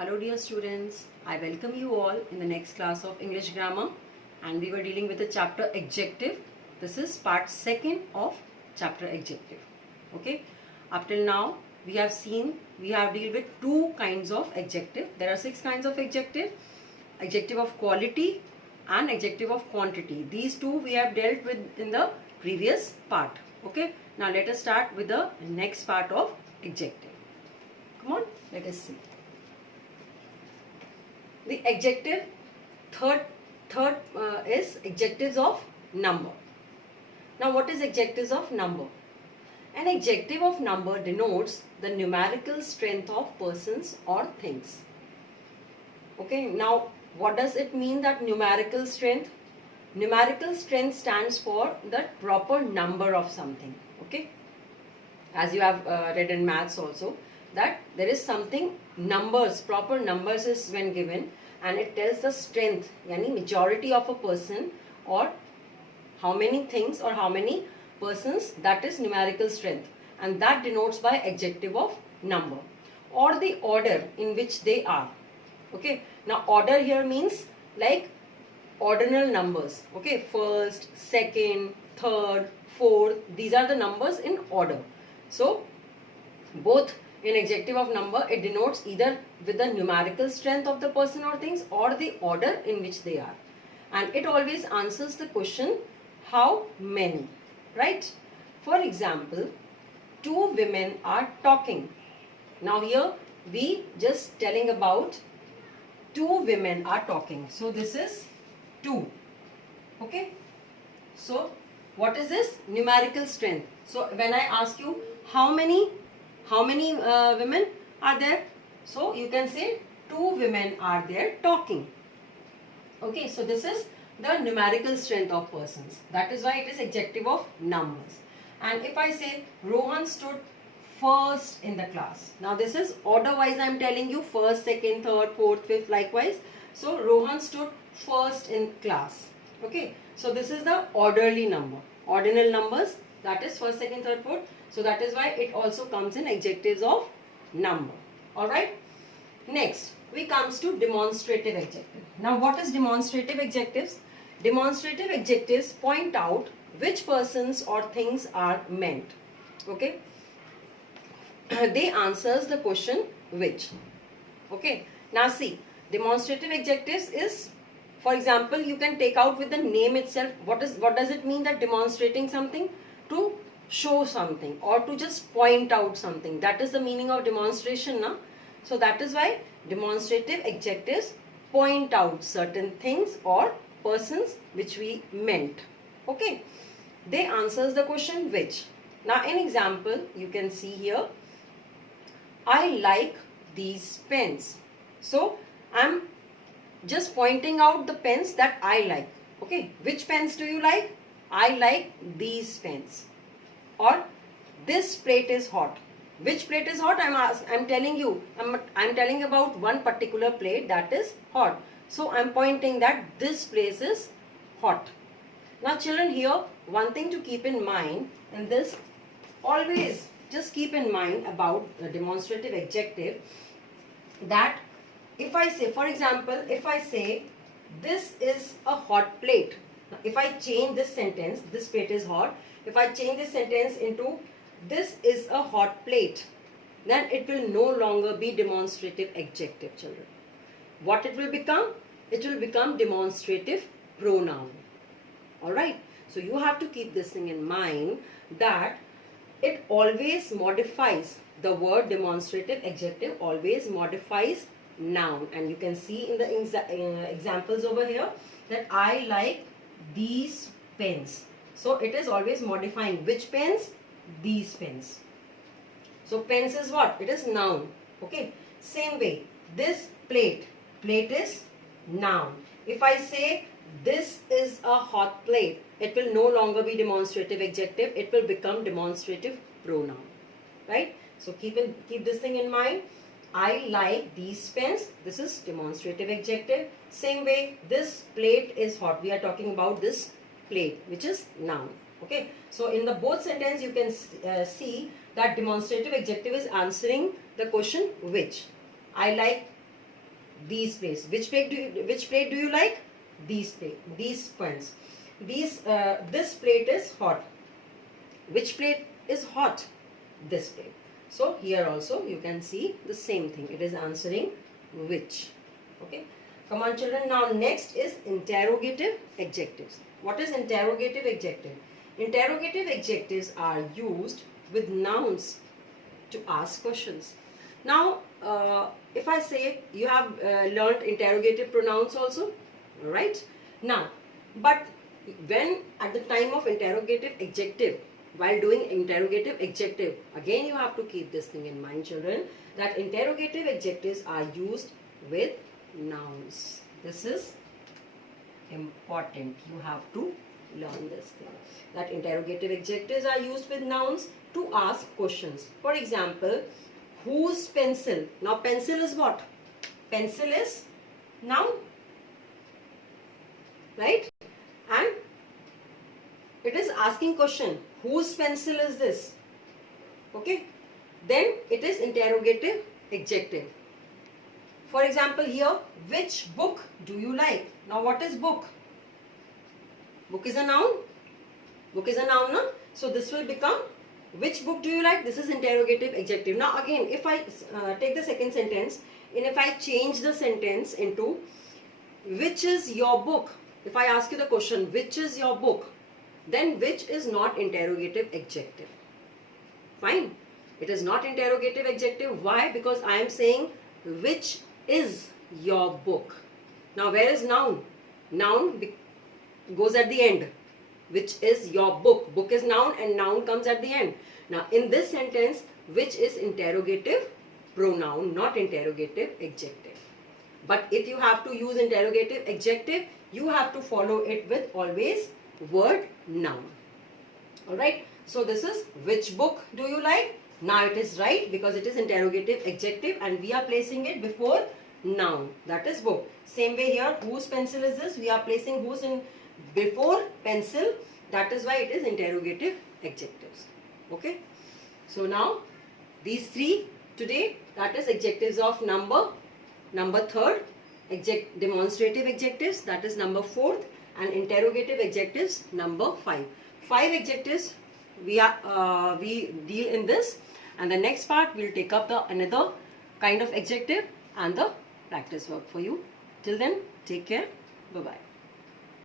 Hello dear students, I welcome you all in the next class of English grammar, and we were dealing with the chapter adjective. This is part second of chapter adjective. Okay, up till now we have dealt with two kinds of adjective. There are 6 kinds of adjective: adjective of quality and adjective of quantity. These two we have dealt with in the previous part. Okay, now let us start with the next part of adjective. Come on, let us see. The adjective third is adjectives of number. Now what is adjectives of number? An adjective of number denotes the numerical strength of persons or things. Okay, now what does it mean, that numerical strength? Numerical strength stands for the proper number of something. Okay, as you have read in maths also, that there is something, numbers, proper numbers is when given, and it tells the strength, yani majority of a person or how many things or how many persons, that is numerical strength, and that denotes by adjective of number or the order in which they are. Okay, now order here means like ordinal numbers. Okay, first, second, third, fourth, these are the numbers in order. So both in adjective of number, it denotes either with the numerical strength of the person or things or the order in which they are, and it always answers the question how many, right? For example, 2 women are talking. Now here we just telling about 2 women are talking, so this is 2. Okay, so what is this? Numerical strength. So when I ask you how many women are there, so you can say 2 women are there talking. Okay, so this is the numerical strength of persons. That is why it is adjective of numbers. And if I say Rohan stood first in the class, now this is order wise, I am telling you first, second, third, fourth, fifth, likewise. So Rohan stood first in class. Okay, so this is the orderly number, ordinal numbers, that is first, second, third, fourth. So that is why it also comes in adjectives of number. Alright. Next, we comes to demonstrative adjective. Now what is demonstrative adjectives? Demonstrative adjectives point out which persons or things are meant. Okay. They answers the question which. Okay. Now see, demonstrative adjectives is, for example, you can take out with the name itself. What does it mean, that demonstrating something? To show something or to just point out something. That is the meaning of demonstration, na? So that is why demonstrative adjectives point out certain things or persons which we meant. Okay, they answers the question which. Now in example you can see here, I like these pens. So I am just pointing out the pens that I like. Okay, which pens do you like? I like these pens. Or this plate is hot. Which plate is hot? I'm telling you. I'm telling about one particular plate that is hot. So I'm pointing that this place is hot. Now children, here one thing to keep in mind in this, always just keep in mind about the demonstrative adjective, that if I say, for example, if I say this is a hot plate. Now, if I change this sentence, this plate is hot. If I change this sentence into this is a hot plate, then it will no longer be demonstrative adjective, children. What it will become? It will become demonstrative pronoun. Alright. So you have to keep this thing in mind, that it always modifies, the word demonstrative adjective always modifies noun. And you can see in the examples over here that I like these pens. So it is always modifying. Which pens? These pens. So pens is what? It is noun. Okay. Same way, this plate. Plate is noun. If I say this is a hot plate, it will no longer be demonstrative adjective. It will become demonstrative pronoun. Right? So keep this thing in mind. I like these pens. This is demonstrative adjective. Same way, this plate is hot. We are talking about this plate, which is noun. Okay, so in the both sentence you can see that demonstrative adjective is answering the question which. I like these plates. Which plate do you like? These pens. This plate is hot. Which plate is hot? This plate. So here also you can see the same thing. It is answering which. Okay. Come on children. Now next is interrogative adjectives. What is interrogative adjective? Interrogative adjectives are used with nouns to ask questions. Now if I say you have learnt interrogative pronouns also, right? Now, but when at the time of interrogative adjective, while doing interrogative adjective, again you have to keep this thing in mind children, that interrogative adjectives are used with nouns. This is important. You have to learn this thing, that interrogative adjectives are used with nouns to ask questions. For example, whose pencil? Now pencil is what? Pencil is noun, right? And it is asking question, whose pencil is this? Okay, then it is interrogative adjective. For example here, which book do you like? Now what is book? Book is a noun. Book is a noun, no? So this will become, which book do you like? This is interrogative adjective. Now again, if I take the second sentence, and if I change the sentence into, which is your book? If I ask you the question, which is your book? Then which is not interrogative adjective. Fine. It is not interrogative adjective. Why? Because I am saying, which is your book? Now where is noun? Noun goes at the end. Which is your book? Book is noun and noun comes at the end. Now in this sentence, which is interrogative pronoun, not interrogative adjective. But if you have to use interrogative adjective, you have to follow it with always word noun. Alright. So this is, which book do you like? Now it is right because it is interrogative adjective and we are placing it before noun. That is book. Same way here, whose pencil is this? We are placing whose in before pencil. That is why it is interrogative adjectives. Okay. So now these three today, that is adjectives of number third, demonstrative adjectives, that is number fourth, and interrogative adjectives number 5. 5 adjectives we deal in this, and the next part we will take up the another kind of adjective and the practice work for you. Till then, take care. Bye bye.